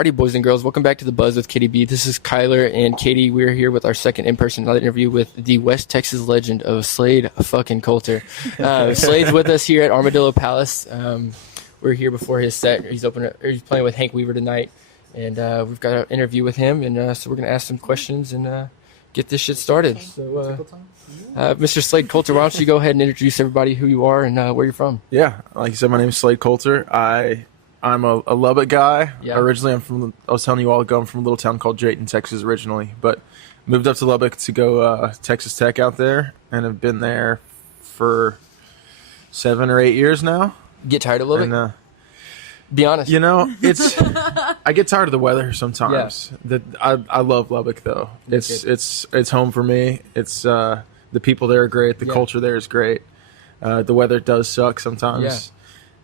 Alrighty, boys and girls, welcome back to The Buzz with KDB. This is Kyler and Katie. We're here with our second in-person interview with the West Texas legend of Slade fucking Coulter. Slade's with us here at Armadillo Palace. We're here before his set. He's playing with Hank Weaver tonight, and we've got an interview with him, and so we're going to ask some questions and get this shit started. Okay. So, Mr. Slade Coulter, why don't you go ahead and introduce everybody who you are and where you're from? Yeah, like you said, my name is Slade Coulter. I'm a Lubbock guy. Yeah. Originally, I was telling you all ago, I'm from a little town called Drayton, Texas originally, but moved up to Lubbock to go Texas Tech out there, and have been there for 7 or 8 years now. Get tired of Lubbock? And, be honest. You know, I get tired of the weather sometimes. Yeah. I love Lubbock though. It's home for me. It's the people there are great. The culture there is great. The weather does suck sometimes. Yeah.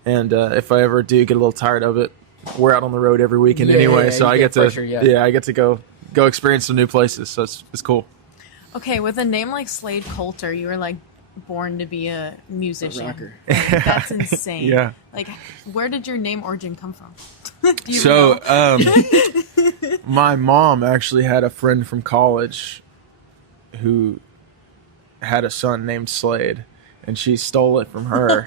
And if I ever do get a little tired of it, we're out on the road every weekend anyway. So I get to go experience some new places. So it's cool. Okay, with a name like Slade Coulter, you were like born to be a musician. A rocker. Like, that's insane. Yeah. Like, where did your name origin come from? My mom actually had a friend from college who had a son named Slade, and she stole it from her.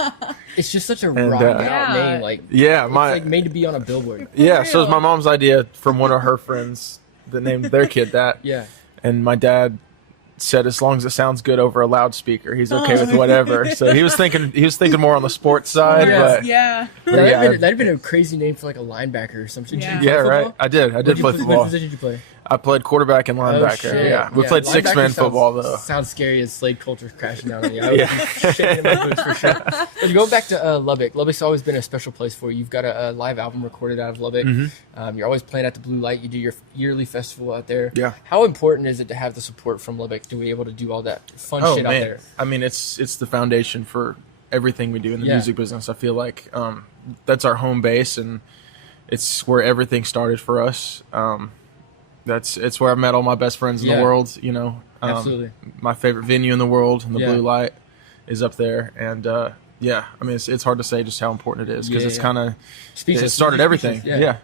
It's just such a rock out name. Like, it's like made to be on a billboard. Yeah, so it was my mom's idea from one of her friends that named their kid that. Yeah. And my dad said as long as it sounds good over a loudspeaker, he's okay with whatever. So he was thinking more on the sports side. But that'd have been a crazy name for like a linebacker or something. Yeah, right. I did play football. What position did you play? I played quarterback and linebacker. We played 6-man football though. Sounds scary as Slade Coulter crashing down on you. I would be shaking in my boots for sure. But going back to Lubbock, Lubbock's always been a special place for you. You've got a live album recorded out of Lubbock. Mm-hmm. You're always playing at the Blue Light. You do your yearly festival out there. Yeah. How important is it to have the support from Lubbock to be able to do all that fun shit out there? I mean, it's the foundation for everything we do in the music business. I feel like that's our home base, and it's where everything started for us. It's where I met all my best friends in the world, you know. Absolutely. My favorite venue in the world, and the Blue Light, is up there. And, I mean, it's hard to say just how important it is, because it's kind of – it started everything. Yeah.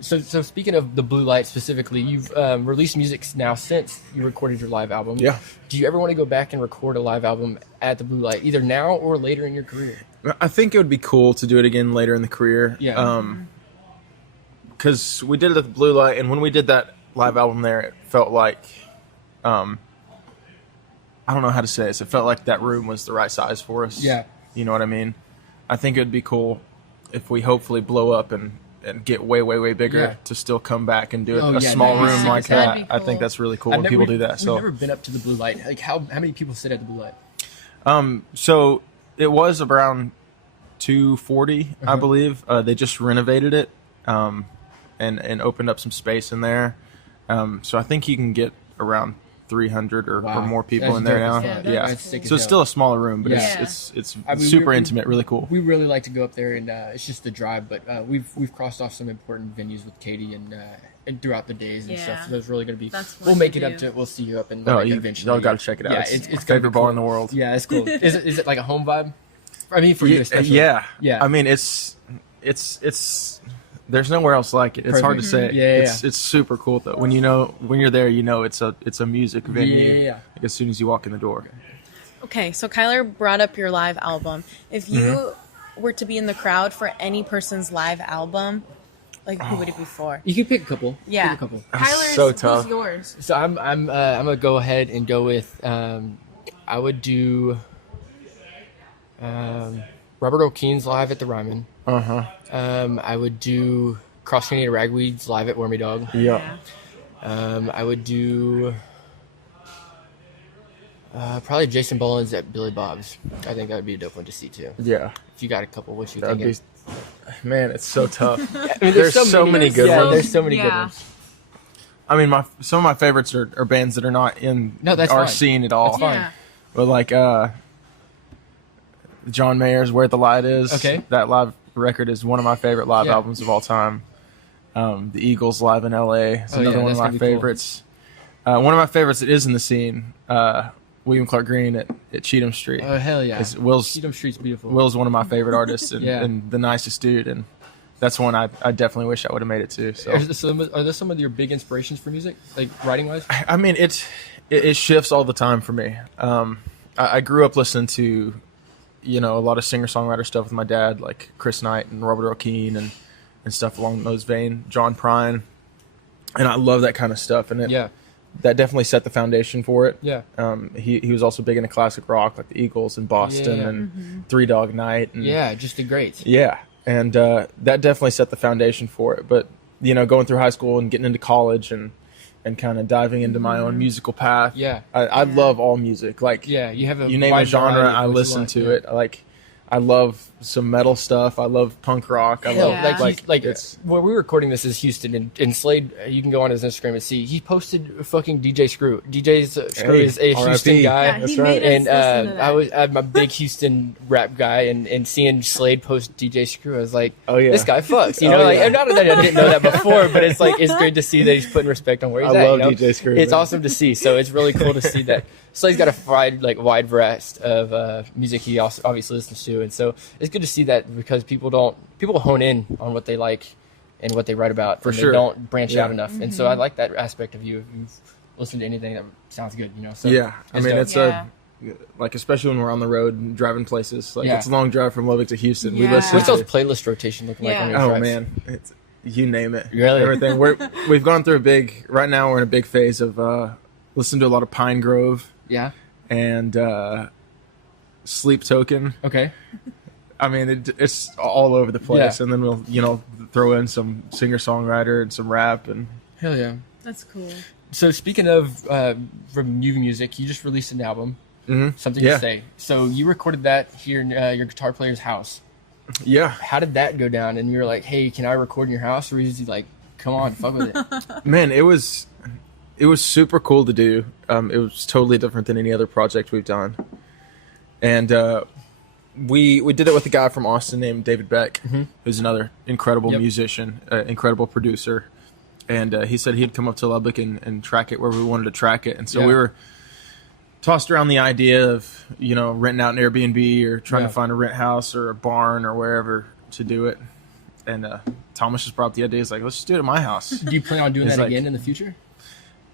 So speaking of the Blue Light specifically, you've released music now since you recorded your live album. Yeah. Do you ever want to go back and record a live album at the Blue Light, either now or later in your career? I think it would be cool to do it again later in the career. Yeah. Because we did it at the Blue Light, and when we did that live album there, it felt like I don't know how to say this. It felt like that room was the right size for us. Yeah. You know what I mean? I think it would be cool if we hopefully blow up and get way, way, way bigger to still come back and do a small room like that. Cool. I think that's really cool when people do that. We've never been up to the Blue Light. Like how many people sit at the Blue Light? So it was around 240, I believe. They just renovated it and opened up some space in there. So I think you can get around 300 or more people in there now. So it's still a smaller room, but it's super intimate, really cool. We really like to go up there, and it's just the drive. But we've crossed off some important venues with Katie and throughout the days and stuff. So there's really going to be. We'll make it up to. We'll see you up in eventually. Y'all got to check it out. Yeah, it's my favorite bar in the world. Yeah, it's cool. Is it like a home vibe? I mean, for you especially. Yeah. I mean, it's. There's nowhere else like it. It's hard to say. It's super cool though. When you're there, you know it's a music venue. Like as soon as you walk in the door. Okay, so Kyler brought up your live album. If you were to be in the crowd for any person's live album, like who would it be for? You can pick a couple. Yeah. Pick a couple. Kyler's so tough. Who's yours? So I'm gonna go ahead and go with I would do Robert O'Keen's live at the Ryman. I would do Cross Canada Ragweeds live at Wormy Dog. Yeah. I would do probably Jason Bollins at Billy Bob's. I think that would be a dope one to see too. Yeah. If you got a couple, what you thinking? Man, it's so tough. I mean, there's so many good ones. There's so many good ones. I mean, some of my favorites are bands that are not in our scene at all. That's fine. Yeah. But like John Mayer's "Where the Light Is." Okay. That live record is one of my favorite live albums of all time. The Eagles live in LA is another one of my favorites. Cool. One of my favorites that is in the scene, William Clark Green at Cheatham Street. Oh hell yeah! Cheatham Street's beautiful. Will's one of my favorite artists and the nicest dude, and that's one I definitely wish I would have made it to. So Are those some of your big inspirations for music, like writing wise? I mean, it shifts all the time for me. I grew up listening to, a lot of singer-songwriter stuff with my dad, like Chris Knight and Robert Earl Keen and stuff along those veins, John Prine. And I love that kind of stuff. And that definitely set the foundation for it. Yeah. He was also big into classic rock, like the Eagles and Boston and Three Dog Night. And, just the greats. Yeah. And that definitely set the foundation for it. But, going through high school and getting into college and kind of diving into my own musical path. Yeah. I love all music. Like, you have you name a genre, I listen to it. Like, I love some metal stuff. I love punk rock. I love when we were recording this is Houston and Slade. You can go on his Instagram and see he posted fucking DJ Screw. Screw is a Houston guy. Yeah, that's right. And I'm a big Houston rap guy, and seeing Slade post DJ Screw, I was like, oh yeah, this guy fucks. Not that I didn't know that before, but it's like it's great to see that he's putting respect on where he's at. I love DJ Screw. It's awesome to see. So it's really cool to see that. Slade's got a wide variety of music he also obviously listens to, and so it's good to see that because people hone in on what they like and what they write about. For and sure, they don't branch out enough, and so I like that aspect of you. If you've listened to anything that sounds good, So yeah, I mean it's like especially when we're on the road and driving places. Like it's a long drive from Lubbock to Houston. Yeah. We listen. What's those playlist rotation looking like on your tracks? Man, it's, you name it. Really? Everything. We've gone through right now we're in a big phase of listening to a lot of Pine Grove. Yeah. And Sleep Token. Okay. I mean, it's all over the place. And then we'll, throw in some singer-songwriter and some rap. And hell yeah. That's cool. So speaking of from new music, you just released an album, Something to Say. So you recorded that here in your guitar player's house. Yeah. How did that go down? And you were like, hey, can I record in your house? Or was he like, come on, fuck with it? Man, it was super cool to do. It was totally different than any other project we've done. And we did it with a guy from Austin named David Beck, who's another incredible musician, incredible producer. And he said he'd come up to Lubbock and track it where we wanted to track it. And so we were tossed around the idea of, renting out an Airbnb or trying to find a rent house or a barn or wherever to do it. And Thomas just brought up the idea. He's like, let's just do it at my house. Do you plan on doing that again in the future?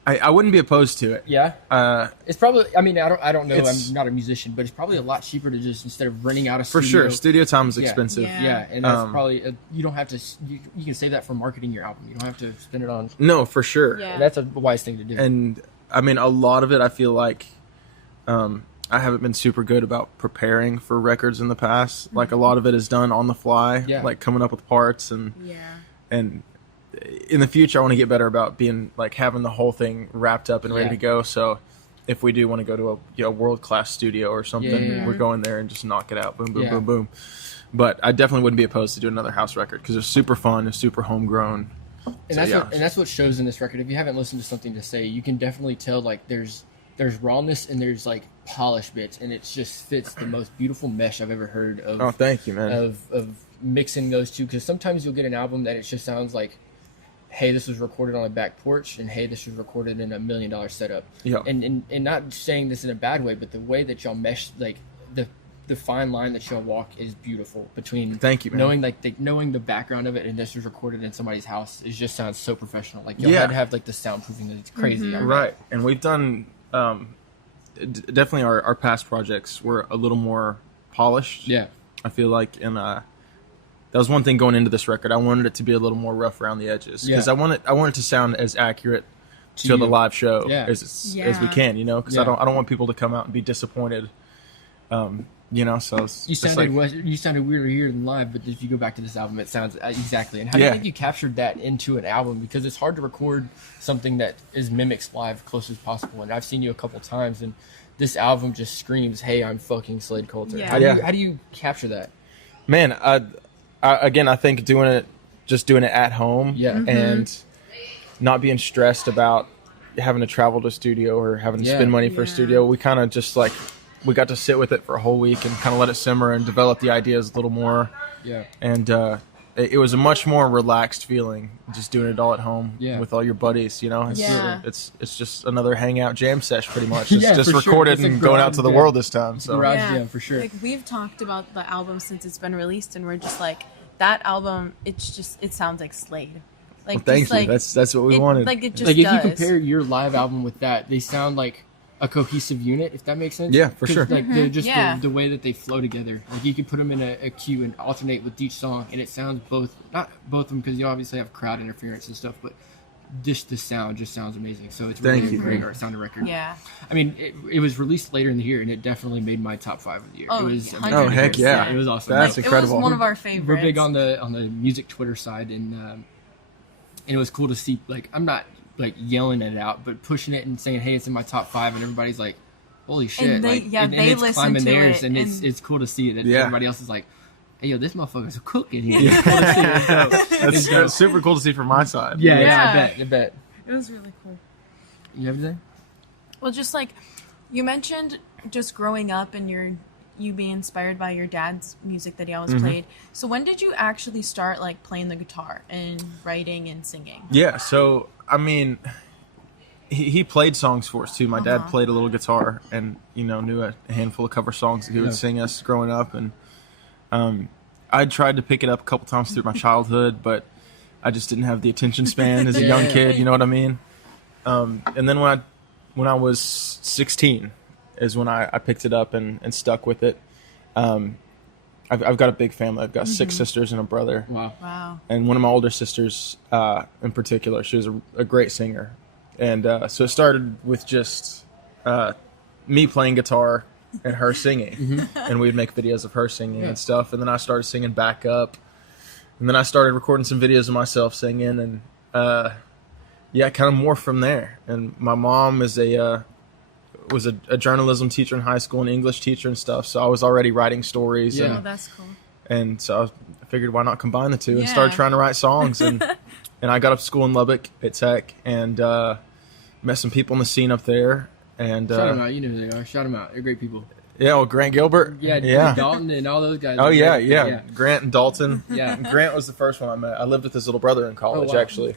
I wouldn't be opposed to it. Yeah. It's probably. I mean, I don't know. I'm not a musician, but it's probably a lot cheaper to just instead of renting out a studio. For sure, studio time is expensive. Yeah, and that's probably you don't have to. You can save that for marketing your album. You don't have to spend it on. No, for sure. Yeah. That's a wise thing to do. And I mean, a lot of it, I feel like, I haven't been super good about preparing for records in the past. Like a lot of it is done on the fly, like coming up with parts and in the future, I want to get better about being like having the whole thing wrapped up and ready to go. So if we do want to go to a world-class studio or something, we're going there and just knock it out. Boom, boom, boom, boom. But I definitely wouldn't be opposed to do another house record because it's super fun, it's super homegrown. And that's what shows in this record. If you haven't listened to Something to Say, you can definitely tell like there's rawness and there's like polished bits, and it just fits the most beautiful mesh I've ever heard of. Oh, thank you, man. Of mixing those two, because sometimes you'll get an album that it just sounds like, hey, this was recorded on a back porch, and hey, this was recorded in $1 million setup. Yeah. And not saying this in a bad way, but the way that y'all mesh, like the fine line that y'all walk is beautiful between. Thank you, man. Knowing the background of it, and this was recorded in somebody's house, it just sounds so professional. Like y'all had to have like the soundproofing that's crazy. Right, and we've done definitely our past projects were a little more polished. Yeah, I feel like, and that was one thing going into this record. I wanted it to be a little more rough around the edges because I want it to sound as accurate to the live show as we can, because I don't want people to come out and be disappointed. So you sounded weirder here than live, but if you go back to this album, it sounds exactly. And how do you think you captured that into an album? Because it's hard to record something that mimics live close as possible. And I've seen you a couple times, and this album just screams, "Hey, I'm fucking Slade Coulter." Yeah. How do you capture that? Man, I think doing it at home and not being stressed about having to travel to a studio or having to spend money for a studio. We kind of just we got to sit with it for a whole week and kind of let it simmer and develop the ideas a little more. Yeah. And it was a much more relaxed feeling just doing it all at home with all your buddies, It's just another hangout jam sesh pretty much. It's just recorded and going out to the world this time. So garage jam for sure. Like we've talked about the album since it's been released, and we're just like, that album, it sounds like Slade. Like, well, thank you. Like, that's what we wanted. Like, it just like if does. you compare your live album with that, they sound like a cohesive unit, if that makes sense. Yeah, for sure. Like they're just Yeah. the way that they flow together. Like you could put them in a queue and alternate with each song, and it sounds not both of them because you obviously have crowd interference and stuff, but just the sound just sounds amazing. So it's really a great sounding record. Yeah. I mean, it was released later in the year, and it definitely made my top 5 of the year. Oh, it was 100%. Oh, heck yeah. It was awesome. That's Like, incredible. It was one of our favorites. We're big on the music Twitter side, and it was cool to see. Like, I'm not like yelling it out, but pushing it and saying, "Hey, it's in my top 5," and everybody's like, "Holy shit!" And they- like, yeah, and they it's listen climbing to theirs, it, and and- it's cool to see it. And Yeah. everybody else is like, "Hey, yo, this motherfucker's cooking here." It's cool to see it. So, That's super cool to see from my side. yeah, I bet. It was really cool. You have anything? Well, just like you mentioned, just growing up and you being inspired by your dad's music that he always played. So when did you actually start like playing the guitar and writing and singing? Yeah, so I mean, he played songs for us too. My dad played a little guitar, and knew a handful of cover songs that he would sing us growing up. And I tried to pick it up a couple times through my childhood, but I just didn't have the attention span as a young kid. You know what I mean? And then when I was 16 is when I picked it up and stuck with it. I've got a big family. I've got 6 sisters and a brother. Wow. And one of my older sisters, in particular, she was a great singer. And so it started with just me playing guitar and her singing. And we'd make videos of her singing and stuff. And then I started singing back up. And then I started recording some videos of myself singing. And kind of more from there. And my mom was a journalism teacher in high school and English teacher and stuff. So I was already writing stories. Oh, And, that's cool. and so I figured, why not combine the two? And started trying to write songs. And I got up to school in Lubbock at Tech and met some people in the scene up there. And Shout them out. You know who they are. Shout them out. They're great people. yeah, well, Grant Gilbert. Yeah. Dalton and all those guys. Oh, are yeah, great. yeah. Grant and Dalton. Yeah. Grant was the first one I met. I lived with his little brother in college, wow. actually.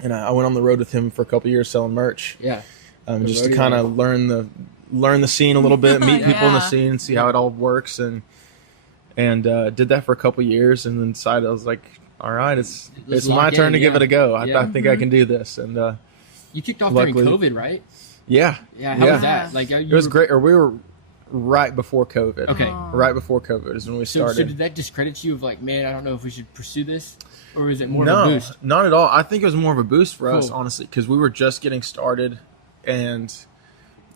And I went on the road with him for a couple years selling merch. Yeah. Just to rodeo kind life. of learn the scene a little bit, meet people in the Yeah. scene, and see how it all works. And did that for a couple years, and then decided I was like, all right, it's my lock turn in, to give yeah. it a go. Yeah. I think I can do this. And You kicked off Luckily- during COVID, right? yeah, Yeah. How was that? Like, it was great. Or we were right before COVID. Okay. Right before COVID is when we So started. did that discredit you of like, man, I don't know if we should pursue this, or is it more No, of a boost? not at all. I think it was more of a boost for us, Cool. honestly, because we were just getting started, and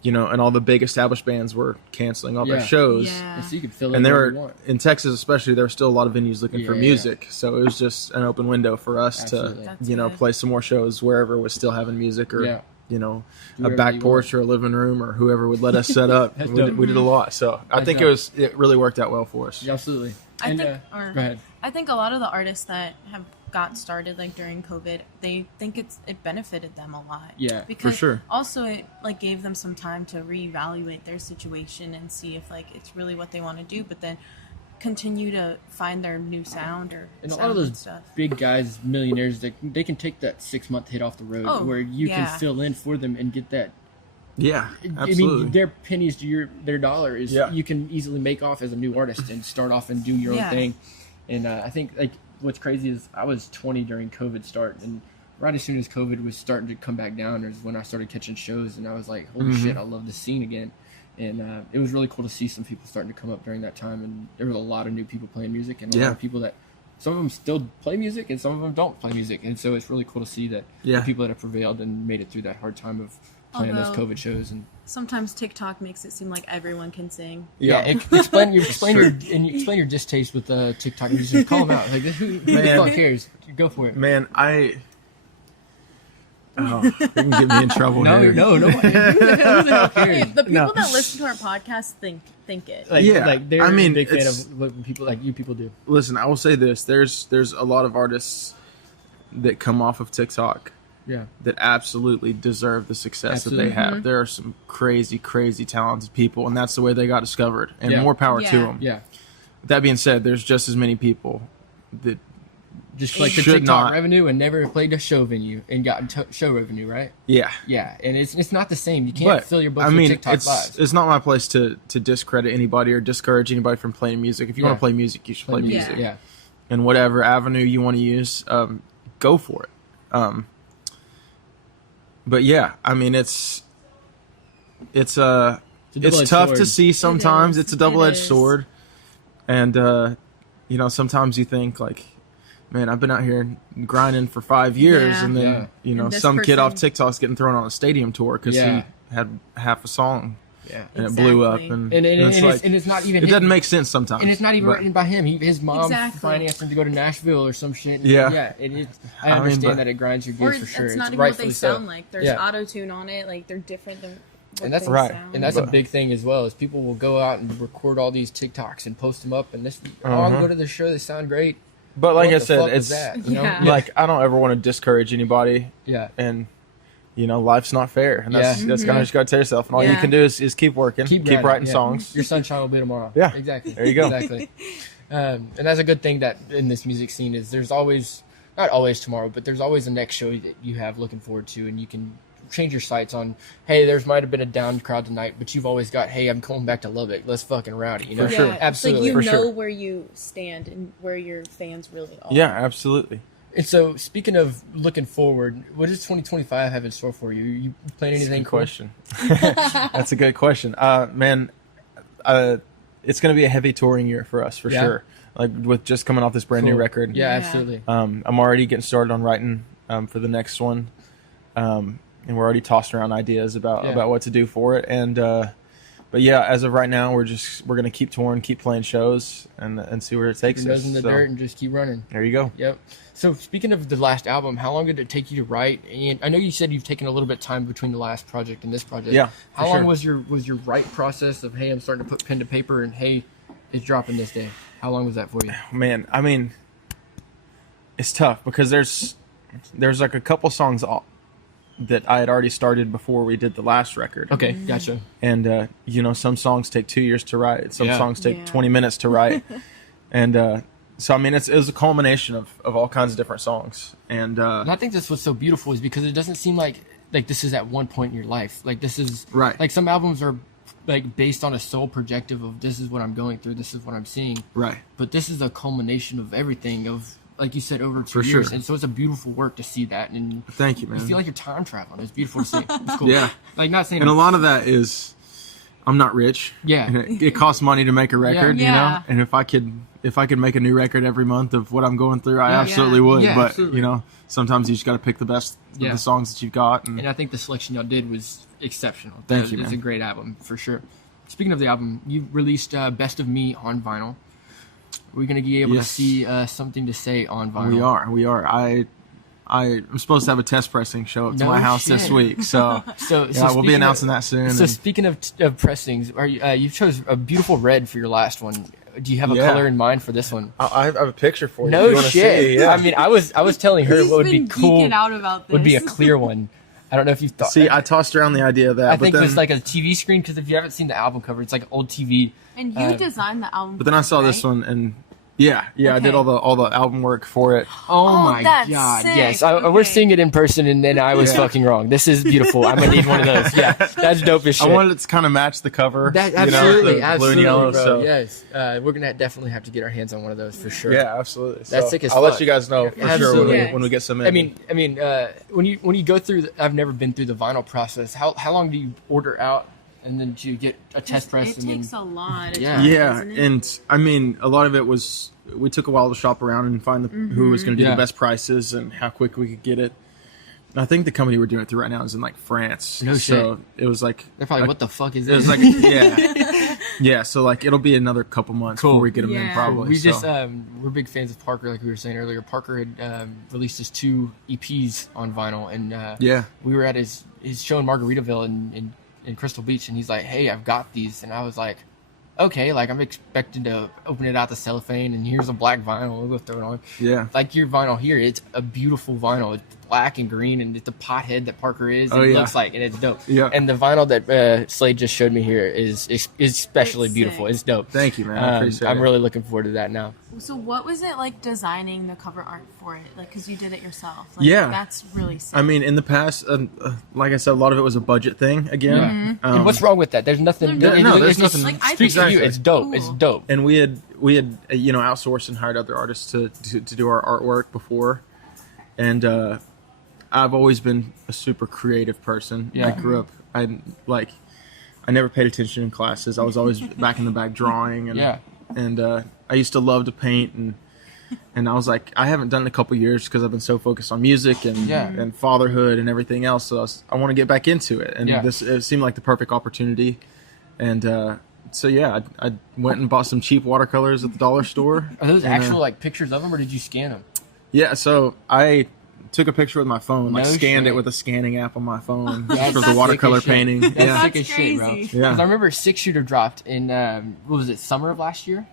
and all the big established bands were canceling all their Yeah. shows. Yeah. So you could fill in And they whatever you were want. in Texas, especially. There were still a lot of venues looking for Yeah. music, so it was just an open window for us Absolutely. That's to, good. play some more shows wherever was still having music, or Yeah. a whatever back you porch or a living room, or whoever would let us set up. That's we dope. did a lot, so I That's think dope. it really worked out well for us. Yeah, absolutely. I And, think, go ahead. I think a lot of the artists that have got started like during COVID, they think it benefited them a lot. Yeah, because sure. Also, it like gave them some time to reevaluate their situation and see if like it's really what they want to do, but then continue to find their new sound or And a lot sound of and those stuff. big guys, millionaires, they can take that 6-month hit off the road Oh, where you yeah. can fill in for them and get that. Yeah, I absolutely. mean, their pennies to their dollar is Yeah. you can easily make off as a new artist and start off and do your Yeah. own thing. And I think like what's crazy is I was 20 during COVID start, and right as soon as COVID was starting to come back down is when I started catching shows, and I was like, holy shit, I love the scene again. And it was really cool to see some people starting to come up during that time, and there was a lot of new people playing music, and a lot of people that some of them still play music and some of them don't play music, and so it's really cool to see that the people that have prevailed and made it through that hard time of playing those Although- COVID shows. And Sometimes TikTok makes it seem like everyone can sing. explain your distaste with TikTok. Just call them out. Like who the Man. fuck cares? Go for it. Man, you can get me in trouble here. No, nobody. Who the hell Hey, cares? the people No. that listen to our podcast think it. Like, Yeah, like they're I mean, a big fan it's- of what people like you people do. Listen, I will say this: there's a lot of artists that come off of TikTok Yeah, that absolutely deserve the success Absolutely. that they have. There are some crazy, crazy talented people, and that's the way they got discovered. And Yeah. more power to Yeah. them. yeah. That being said, there's just as many people that Just collect the Should TikTok not. revenue and never played a show venue and got show revenue, right? yeah. Yeah, and it's not the same. You can't But fill your books I mean, with TikTok it's lives. it's not my place to discredit anybody or discourage anybody from playing music. If you Yeah. want to play music, you should play music. Yeah, and whatever avenue you want to use, go for it. But yeah, I mean, it's tough to see sometimes. It's a double-edged sword. And, you know, sometimes you think, like, man, I've been out here grinding for 5 years, and then, you know, some kid off TikTok's getting thrown on a stadium tour because he had half a song. Yeah, and it blew up, and it's not even. It doesn't make sense sometimes, and it's not even written by him. His mom financed him to go to Nashville or some shit. I understand that it grinds your gears for sure. It's not even what they sound like. There's auto tune on it. Like they're different than. And that's right, and that's a big thing as well. Is people will go out and record all these TikToks and post them up, and this. I'm going to the show. They sound great. But like I said, it's you know? like I don't ever want to discourage anybody. Yeah, and. You know, life's not fair, and that's kind of just got to tell yourself. And all you can do is keep working, keep writing songs. Your sunshine will be tomorrow. Yeah, exactly. There you go. Exactly. And that's a good thing that in this music scene is there's always, not always tomorrow, but there's always a next show that you have looking forward to, and you can change your sights on. Hey, there's might have been a down crowd tonight, but you've always got. Hey, I'm going back to Lubbock. Let's fucking rowdy. You know, for sure, absolutely. Like you know where you stand and where your fans really are. Yeah, absolutely. And so, speaking of looking forward, what does 2025 have in store for you? You planning anything? Question. That's a good question, man. It's going to be a heavy touring year for us for sure. Like with just coming off this brand new record. Yeah, absolutely. I'm already getting started on writing for the next one, and we're already tossing around ideas about what to do for it. And but yeah, as of right now, we're going to keep touring, keep playing shows, and see where it takes us. Nose in the dirt and just keep running. There you go. Yep. So speaking of the last album, how long did it take you to write? And I know you said you've taken a little bit of time between the last project and this project. Yeah. How long was your write process of, hey, I'm starting to put pen to paper, and hey, it's dropping this day? How long was that for you? Man, I mean, it's tough because there's like a couple songs that I had already started before we did the last record. Okay, gotcha. And you know, some songs take 2 years to write. Some songs take 20 minutes to write. And so I mean, it was a culmination of all kinds of different songs. And I think that's what's so beautiful is because it doesn't seem like this is at one point in your life. Like this is right. Like some albums are like based on a sole projective of this is what I'm going through, this is what I'm seeing. Right. But this is a culmination of everything of, like you said, over 2 years. Sure. And so it's a beautiful work to see that. And thank you, man. You feel like you're time traveling. It's beautiful to see. It's cool. Yeah. Like not saying. And a lot of that is, I'm not rich. Yeah. And it costs money to make a record, you know? And if I could make a new record every month of what I'm going through, I absolutely would. Yeah, but, absolutely. You know, sometimes you just got to pick the best of the songs that you've got. And I think the selection y'all did was exceptional. Thank you, man. It's a great album, for sure. Speaking of the album, you released Best of Me on vinyl. We're going to be able to see Something to Say on vinyl. We are. I'm supposed to have a test pressing show up to my house this week, so we'll be announcing that soon. So speaking of pressings, you chose a beautiful red for your last one. Do you have a color in mind for this one? I have a picture for you. No shit. I mean, I was telling her what would be cool out about this. would be a clear one. I don't know if you've thought. See, I tossed around the idea of that. I think it was like a TV screen because if you haven't seen the album cover, it's like an old TV. And you designed the album. But then I saw this one and. Yeah, I did all the album work for it. Oh my god! Sick. Yes, we're seeing it in person, and then I was fucking wrong. This is beautiful. I'm gonna need one of those. Yeah, that's dope as shit. I wanted it to kind of match the cover. Absolutely, the blue and yellow. Bro. So. Yes, we're gonna definitely have to get our hands on one of those for sure. Yeah, absolutely. That's sick as fuck. I'll let you guys know for sure when we get some in. I mean, when you go through, I've never been through the vinyl process. How long do you order out? And then you get a test press. It takes a lot. Yeah, and I mean, a lot of it was we took a while to shop around and find who was going to do the best prices and how quick we could get it. I think the company we're doing it through right now is in like France. No so shit. It was like they're probably what the fuck is this? It was like yeah. So like it'll be another couple months before we get them in probably. We just we're big fans of Parker, like we were saying earlier. Parker had released his 2 EPs on vinyl, and we were at his show in Margaritaville in Crystal Beach, and he's like, hey, I've got these. And I was like, okay, like I'm expecting to open it out the cellophane and here's a black vinyl, we'll go throw it on. Yeah. Like your vinyl here, it's a beautiful vinyl. It's black and green, and it's the pothead that Parker is. And it looks like, and it's dope. Yeah. And the vinyl that Slade just showed me here is especially beautiful. It's dope. Thank you, man. I appreciate it. I'm really looking forward to that now. So what was it like designing the cover art for it? Like, because you did it yourself. Like, yeah. That's really sick. I mean, in the past, like I said, a lot of it was a budget thing again. And what's wrong with that? There's nothing. There's nothing. Like, I Speaks think to you. It's dope. Cool. It's dope. And we we had outsourced and hired other artists to do our artwork before, and I've always been a super creative person. Yeah. I grew up. I never paid attention in classes. I was always back in the back drawing, and I used to love to paint, and I was like, I haven't done it in a couple years because I've been so focused on music and fatherhood and everything else. So I want to get back into it, and it seemed like the perfect opportunity, and. So yeah, I went and bought some cheap watercolors at the dollar store. Are those actual like pictures of them, or did you scan them? Yeah, so I took a picture with my phone, scanned shit. it with a scanning app on my phone That's for the watercolor painting. That's Yeah, sick as shit, bro. crazy. Yeah. 'Cause I remember Six Shooter dropped in what was it, summer of last year,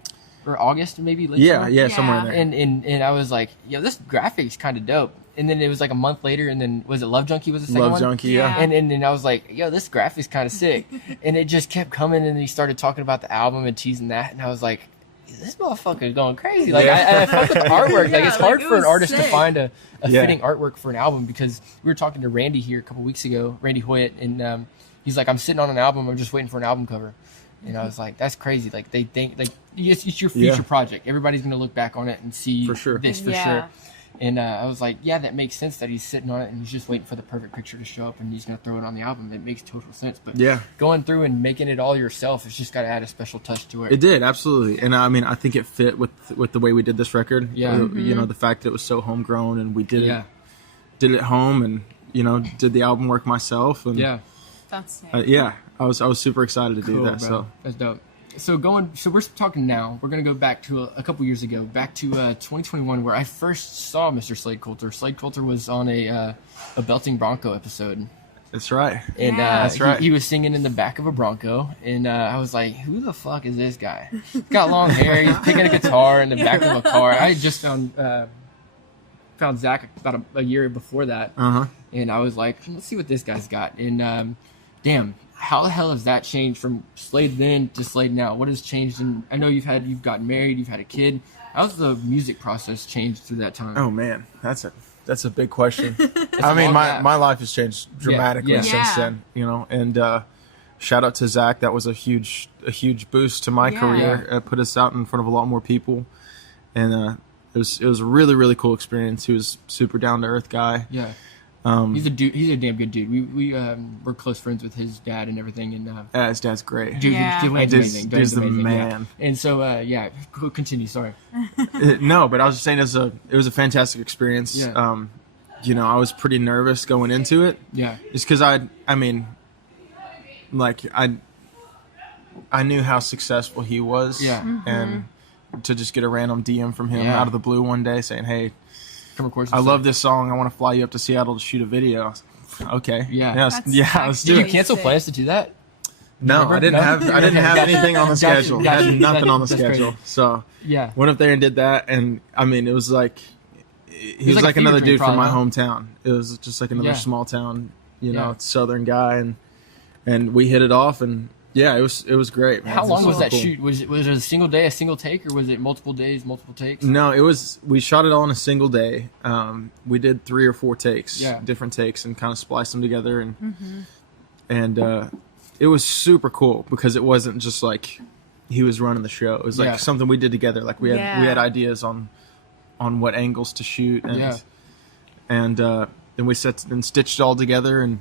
or August maybe? Late yeah, summer? yeah, somewhere in there. And I was like, yo, this graphic's kind of dope. And then it was like a month later, and then was it Love Junkie was the second Love one? Junkie, Yeah. yeah. And I was like, yo, this graphic's kind of sick. And it just kept coming, and he started talking about the album and teasing that, and I was like, this motherfucker's going crazy. Like, Yeah. I fuck with the artwork. Yeah, like, it's hard like, it for an was artist to sick. find a Yeah. fitting artwork for an album, because we were talking to Randy here a couple weeks ago, Randy Hoyt, and he's like, I'm sitting on an album, I'm just waiting for an album cover. And I was like, that's crazy. Like, they think, like, it's your future Yeah. project. Everybody's going to look back on it and see For sure. this for sure. And I was like, yeah, that makes sense that he's sitting on it and he's just waiting for the perfect picture to show up and he's going to throw it on the album. It makes total sense. But Yeah. going through and making it all yourself, it's just got to add a special touch to it. It did, absolutely. And I mean, I think it fit with the way we did this record. Yeah. You know, the fact that it was so homegrown, and we did Yeah. it at home, and did the album work myself, and Yeah. That's sick. I was super excited to do Cool, that. bro. So That's dope. So we're talking now. We're gonna go back to a couple years ago, back to 2021, where I first saw Mr. Slade Coulter. Slade Coulter was on a Belting Bronco episode, that's right. and Yeah. That's right. he was singing in the back of a Bronco, and I was like, "Who the fuck is this guy? He's got long hair. He's picking a guitar in the back of a car." I had just found Zach about a year before that, and I was like, let's see what this guy's got. And damn, how the hell has that changed from Slade then to Slade now? What has changed? And I know you've gotten married, you've had a kid. How's the music process changed through that time? Oh man, that's a big question. I mean, long my gap. my life has changed dramatically Yeah. since Yeah. then. And shout out to Zach. That was a huge boost to my Yeah. career. Put us out in front of a lot more people, and it was a really, really cool experience. He was super down to earth guy. Yeah. He's a dude. He's a damn good dude. We're close friends with his dad and everything. And His dad's great. dude, Yeah. Dwayne's Dude's- amazing. dude's the amazing, yeah. man. And so continue. Sorry. No, but I was just saying it was a fantastic experience. Yeah. I was pretty nervous going into it. Yeah. Just because I knew how successful he was. Yeah. And to just get a random DM from him Yeah. out of the blue one day saying, "Hey, Come record. I love this song. I want to fly you up to Seattle to shoot a video." I was like, okay. Yeah. That's Let's do Did you it. cancel Sick. plans to do that? No, Remember? I didn't No? have anything on the Gotcha, schedule. gotcha. Had nothing on the That's schedule. crazy. So Yeah. went up there and did that, and I mean, it was like he was like a like fever another dream dude from my probably, hometown. It was just like another Yeah. small town, Yeah. southern guy, and we hit it off, and yeah, it was great. Man. How It long was super that cool. shoot? Was it a single day, a single take, or was it multiple days, multiple takes? No, we shot it all in a single day. We did 3 or 4 takes, Yeah. different takes, and kind of spliced them together, and it was super cool because it wasn't just like he was running the show. It was like Yeah. something we did together. Like we had Yeah. ideas on what angles to shoot, and Yeah. and then we set and stitched it all together and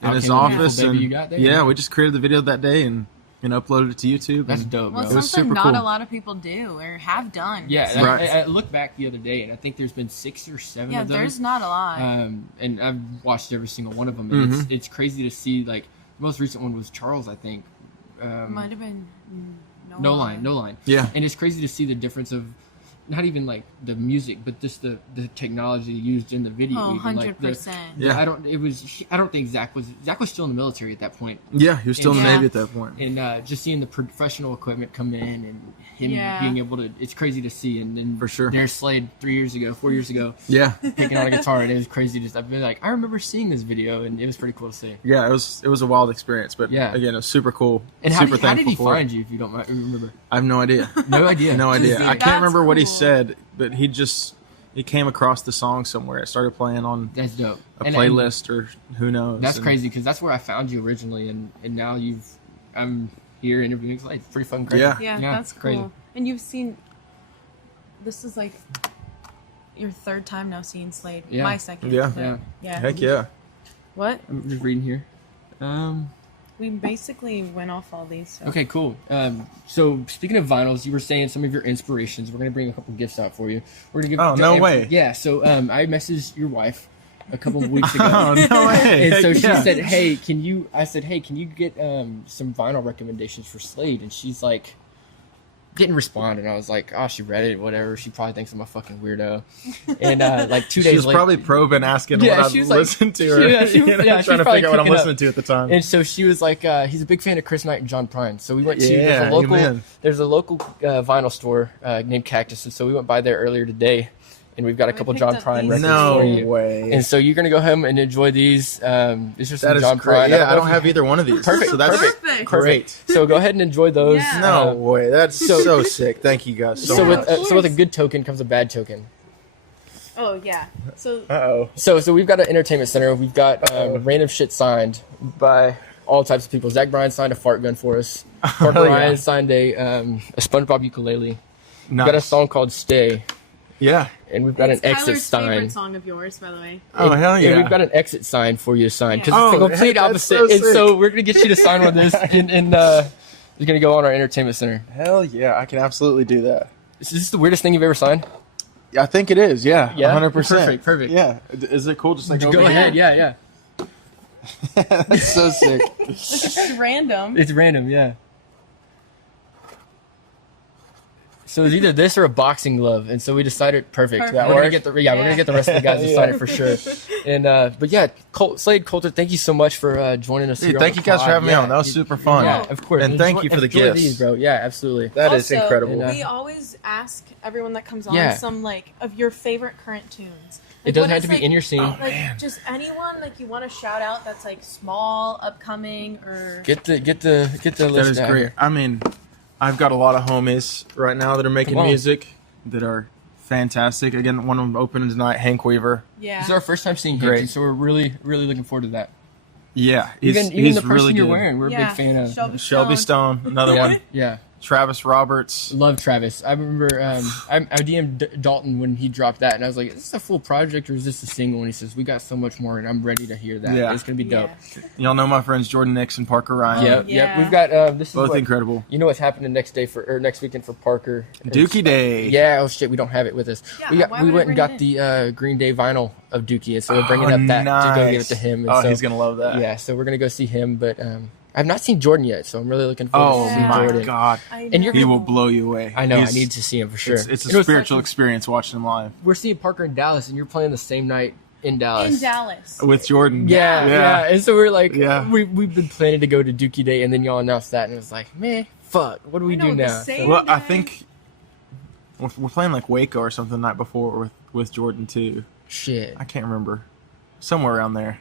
in Out his came the beautiful office, baby and you got there? yeah, we just created the video that day and uploaded it to YouTube. That's and dope, Well, bro. It was something super not cool. a lot of people do or have done. Yeah, So- Right. I looked back the other day, and I think there's been 6 or 7 Yeah, of those. there's not a lot. And I've watched every single one of them, and Mm-hmm. it's crazy to see. Like the most recent one was Charles, I think. Might have been No line. Yeah. And it's crazy to see the difference of not even like the music, but just the technology used in the video. Oh, even, like, the- 100%. Yeah. I don't think Zach was still in the military at that point. Yeah, he was still in the Yeah. Navy at that point. And just seeing the professional equipment come in and him Yeah. being able to, it's crazy to see. And then For sure. there's Slade 4 years ago, Yeah, picking out a guitar, and it was crazy. I've been like, I remember seeing this video, and it was pretty cool to see. yeah, it was a wild experience, but Yeah. again, it was super cool. And super how did he for it. find you, if you don't remember? I have no idea. No idea. No idea. Dude, I can't that's remember what he cool. said, but he came across the song somewhere. It started playing on That's dope. a And- playlist or who knows. That's and- crazy because that's where I found you originally, and now here interviewing Slade. It's pretty fucking crazy. Yeah. Yeah, that's cool. crazy. And you've seen. This is like your third time now seeing Slade. Yeah. My second. Yeah. but yeah. Heck yeah. What? I'm just reading here. We basically went off all these. So. Okay, cool. So speaking of vinyls, you were saying some of your inspirations. We're gonna bring a couple gifts out for you. We're gonna give. Oh, no way. Yeah. So I messaged your wife a couple of weeks ago. Oh, no way. And so Heck she yeah. said, "Hey, can you?" I said, "Hey, can you get some vinyl recommendations for Slade?" And she's like, didn't respond. And I was like, "Oh, she read it, whatever. She probably thinks I'm a fucking weirdo." And like 2 days She was later, probably probing, asking what I'd she was like- listened to, or Yeah, she was- you know, yeah, she trying was to probably figure out what I'm cooking up. listening to at the time. And so she was like, he's a big fan of Chris Knight and John Prine. So we went to Yeah, amen. there's a local vinyl store named Cactus. And so we went by there earlier today, and we've got a We couple picked John up Prine these. records No for you. way. And so you're gonna go home and enjoy these. These are some That is John great. Prine. Yeah, I know don't if have you- either one of these. Perfect, So that's perfect. great. So go ahead and enjoy those. Yeah. No way. That's so sick. Thank you guys so So much. with so with a good token comes a bad token. Oh yeah. So Uh-oh. So we've got an entertainment center. We've got random shit signed by all types of people. Zach Bryan signed a fart gun for us. Parker Oh, yeah. Ryan signed a SpongeBob ukulele. We've got a Nice. song called "Stay," Yeah. and we've got it's an exit Kyler's sign. favorite song of yours, by the way. Oh, hell And yeah. we've got an exit sign for you to sign because Yeah. it's the Oh, complete that's opposite. so and so sick. we're gonna get you to sign one of this, and you're gonna go on our entertainment center. Hell yeah. I can absolutely do that. Is this the weirdest thing you've ever signed? I think it is. Yeah. Yeah? 100%. Perfect. Yeah. Is it cool? Just like over Go here? ahead. Yeah. That's so sick. It's just random. It's random. Yeah. So it's either this or a boxing glove, and so we decided perfect. Yeah, we're gonna get the we're gonna get the rest of the guys to sign it for sure. And but yeah, Slade Coulter, thank you so much for joining us. Dude, here thank on you the guys for pod. having me Yeah, on. That was you- super fun. Yeah, of course. And thank you for the enjoy gifts. these, bro. Yeah, absolutely. That is Also, incredible. And, we always ask everyone that comes on Yeah. some like of your favorite current tunes. It doesn't what have is, to be like- in your scene. Like just anyone like you want to shout out that's like small, upcoming, or Get the That list is down great. here. I mean, I've got a lot of homies right now that are making Come on. music that are fantastic. Again, one of them opening tonight, Hank Weaver. yeah. This is our first time seeing him, Great. and so we're really looking forward to that. Yeah, Even he's the person really you're good. wearing, we're a big fan of. Shelby Stone, another one. Yeah. Travis Roberts. Love Travis. I remember I DM'd Dalton when he dropped that, and I was like, "Is this a full project or is this a single?" And he says, "We got so much more, and I'm ready to hear that. Yeah. It's gonna be dope." Y'all know my friends Jordan Nix and Parker Ryan. Yep, yeah. yep. We've got this is Both what, incredible. You know what's happening next weekend for Parker? Dookie Day. Yeah. Oh shit, we don't have it with us. Yeah, why we would I went and bring got it the Green Day vinyl of Dookie, and so we're bringing Oh, up that to go give it nice. to him. And Oh, so, he's gonna love that. Yeah, so we're gonna go see him, but I've not seen Jordan yet, so I'm really looking forward Oh to see Yeah. my Jordan. God, And you're- he will blow you away. I know. He's- I need to see him for sure. It's And a it was spiritual like- experience watching him live We're seeing Parker in Dallas, and you're playing the same night in Dallas. in Dallas. with Jordan. Yeah. And so we're like, Yeah. we've been planning to go to Dookie Day, and then y'all announced that, and it was like, man, fuck, what do we I know, do the now? same- Well, I day. think we're playing like Waco or something the night before with Jordan too. Shit, I can't remember. Somewhere around there.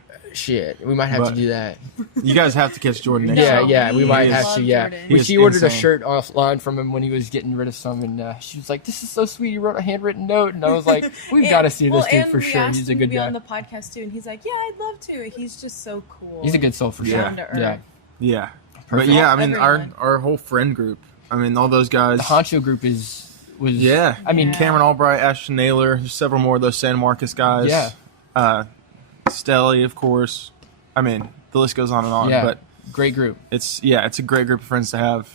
we might have to But- do that. You guys have to catch Jordan next Yeah, time. yeah, we might He have is- to. Yeah, Jordan. He is she ordered a insane. shirt offline from him when he was getting rid of some, and she was like, "This is so sweet." He wrote a handwritten note, and I was like, "We've got to see this dude for sure. He's a good to be guy. on the podcast too, and he's like, "Yeah, I'd love to." He's just so cool. He's a good soul for sure. Down to earth. Yeah, Yeah. But Perfect. yeah, I mean Everyone. our whole friend group. I mean all those guys. the Honcho group was. Yeah. I mean, Yeah. Cameron Albright, Ashton Naylor, there's several more of those San Marcos guys. Yeah. Stelly, of course. I mean, the list goes on and on. Yeah. But great group. it's a great group of friends to have.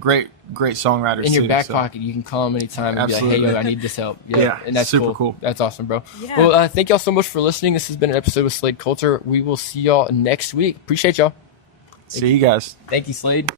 Great songwriters In your too, back so. pocket, you can call them anytime and be like, Absolutely. "Hey, yo, I need this help." Yeah, and that's super cool. That's awesome, bro. Yeah. Well, thank y'all so much for listening. This has been an episode with Slade Coulter. We will see y'all next week. Appreciate y'all. See you guys. Thank you, Slade.